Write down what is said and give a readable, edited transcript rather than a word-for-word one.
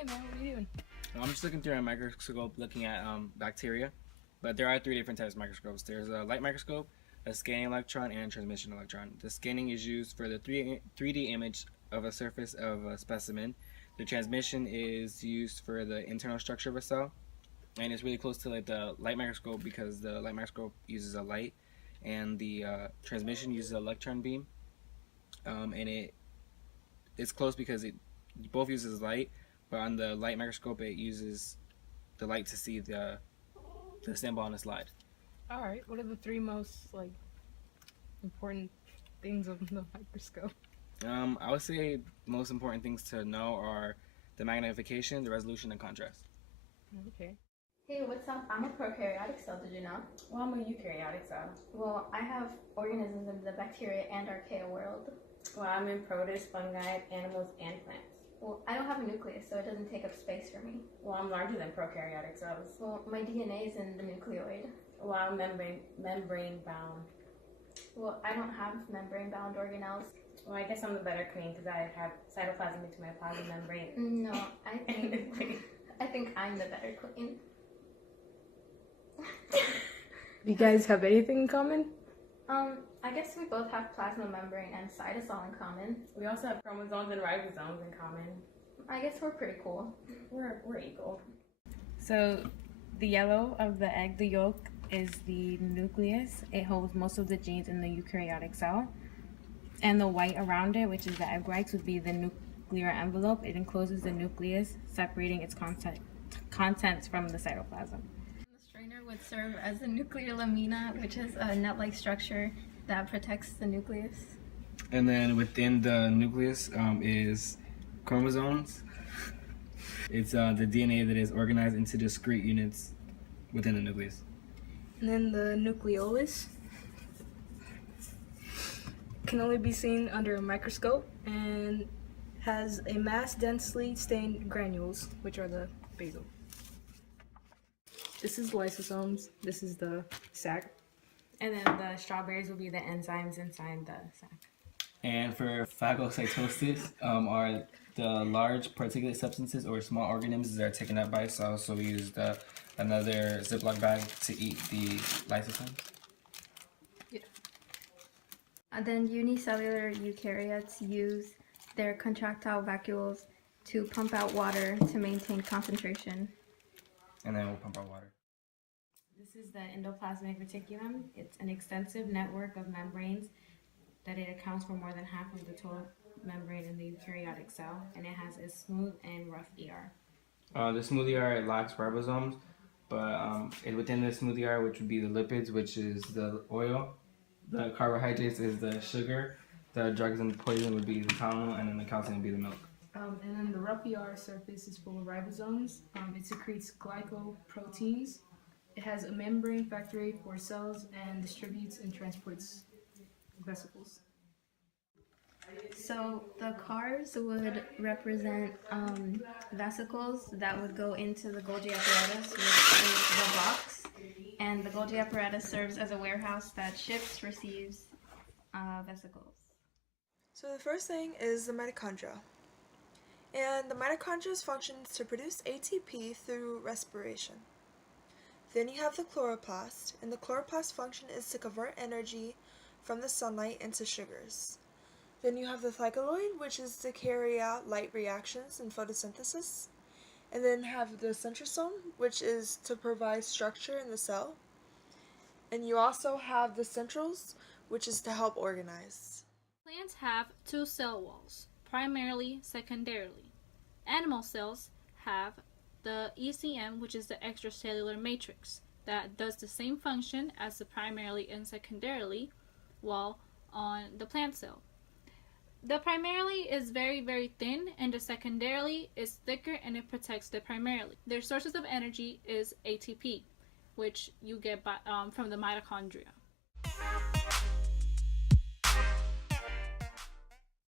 Hey man, what are you doing? I'm just looking through a microscope looking at bacteria, but there are three different types of microscopes. There's a light microscope, a scanning electron, and a transmission electron. The scanning is used for the 3D image of a surface of a specimen. The transmission is used for the internal structure of a cell, and it's really close to like the light microscope because the light microscope uses a light, and the transmission uses an electron beam, and it's close because it both uses light, but on the light microscope it uses the light to see the symbol on the slide. All right. What are the three most important things of the microscope? I would say most important things to know are the magnification, the resolution, and contrast. Okay. Hey, what's up? I'm a prokaryotic cell, did you know? Well, I'm a eukaryotic cell. Well, I have organisms in the bacteria and archaea world. Well, I'm in protists, fungi, animals, and plants. Well, I don't have a nucleus, so it doesn't take up space for me. Well, I'm larger than prokaryotic cells. Well, my DNA is in the nucleoid. Well, I'm membrane bound. Well, I don't have membrane-bound organelles. Well, I guess I'm the better queen because I have cytoplasm between my plasma membrane. No, I think I'm the better queen. You guys have anything in common? I guess we both have plasma membrane and cytosol in common. We also have chromosomes and ribosomes in common. I guess we're pretty cool. We're equal. So the yellow of the egg, the yolk, is the nucleus. It holds most of the genes in the eukaryotic cell. And the white around it, which is the egg whites, would be the nuclear envelope. It encloses the nucleus, separating its contents from the cytoplasm. The strainer would serve as the nuclear lamina, which is a net-like structure that protects the nucleus. And then within the nucleus is chromosomes. It's the DNA that is organized into discrete units within the nucleus. And then the nucleolus can only be seen under a microscope and has a mass densely stained granules, which are the basal. This is lysosomes. This is the sac. And then the strawberries will be the enzymes inside the sac. And for phagocytosis are the large particulate substances or small organisms that are taken up by cells. So we use another Ziploc bag to eat the lysosomes. And then unicellular eukaryotes use their contractile vacuoles to pump out water to maintain concentration. And then we'll pump out water. This is the endoplasmic reticulum. It's an extensive network of membranes that it accounts for more than half of the total membrane in the eukaryotic cell, and it has a smooth and rough ER. The smooth ER lacks ribosomes, but within the smooth ER, which would be the lipids, which is the oil, the carbohydrates is the sugar, the drugs and poison would be the Tylenol, and then the calcium would be the milk. And then the rough ER surface is full of ribosomes. It secretes glycoproteins. It has a membrane factory for cells and distributes and transports vesicles. So the cars would represent vesicles that would go into the Golgi apparatus, which is the box. And the Golgi apparatus serves as a warehouse that ships, receives vesicles. So the first thing is the mitochondria. And the mitochondria's function is to produce ATP through respiration. Then you have the chloroplast, and the chloroplast function is to convert energy from the sunlight into sugars. Then you have the thylakoid, which is to carry out light reactions in photosynthesis. And then have the centrosome, which is to provide structure in the cell. And you also have the centrals, which is to help organize. Plants have two cell walls, primarily, secondarily. Animal cells have the ECM, which is the extracellular matrix, that does the same function as the primarily and secondarily wall on the plant cell. The primarily is very, very thin, and the secondarily is thicker, and it protects the primarily. Their sources of energy is ATP, which you get from the mitochondria.